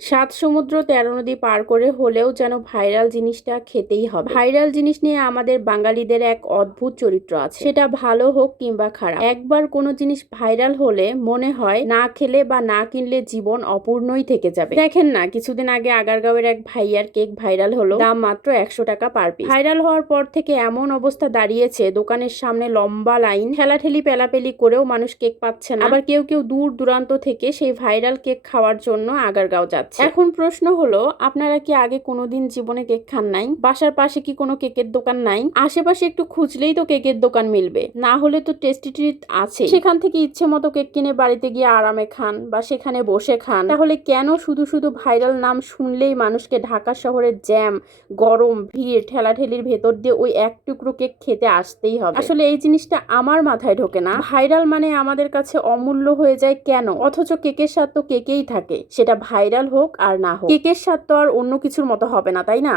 সাত সমুদ্র ১৩ নদী পার করে হলেও যেন ভাইরাল জিনিসটা খেতেই হবে। ভাইরাল জিনিস নিয়ে আমাদের বাঙালিদের এক অদ্ভুত চরিত্র আছে, সেটা ভালো হোক কিংবা খারাপ। একবার কোনো জিনিস ভাইরাল হলে মনে হয় না খেলে বা না কিনলে জীবন অপূর্ণই থেকে যাবে। দেখেন না, কিছুদিন আগে আগারগাঁওয়ের এক ভাইয়ার কেক ভাইরাল হলো, দাম মাত্র ১০০ টাকা পার পিস। ভাইরাল হওয়ার পর থেকে এমন অবস্থা দাঁড়িয়েছে, দোকানের সামনে লম্বা লাইন, ঠেলাঠেলি পেলাপেলি করেও মানুষ কেক পাচ্ছে না। আবার কেউ কেউ দূর দূরান্ত থেকে সেই ভাইরাল কেক খাওয়ার জন্য আগারগাঁও যাচ্ছে। এখন প্রশ্ন হলো, আপনারা কি আগে কোনোদিন জীবনে কেক খান নাই? বাসার পাশে কি কোনো কেকের দোকান নাই? আশেপাশে একটু খুঁজলেই তো কেকের দোকান মিলবে, না হলে তো টেস্টি ট্রিট আছে, সেখান থেকে ইচ্ছে মতো কেক কিনে বাড়িতে গিয়ে আরামে খান বা সেখানে বসে খান। তাহলে কেন শুধু শুধু ভাইরাল নাম শুনলেই মানুষকে ঢাকা শহরের জ্যাম, গরম, ভিড়, ঠেলাঠেলির ভেতর দিয়ে ওই এক টুকরো কেক খেতে আসতেই হবে? আসলে এই জিনিসটা আমার মাথায় ঢোকে না। ভাইরাল মানে আমাদের কাছে অমূল্য হয়ে যায় কেন? অথচ কেকের স্বাদ তো কেকেই থাকে, সেটা ভাইরাল হোক আর না হোক। কেকের স্বাদ তো আর অন্য কিছুর মতো হবে না, তাই না?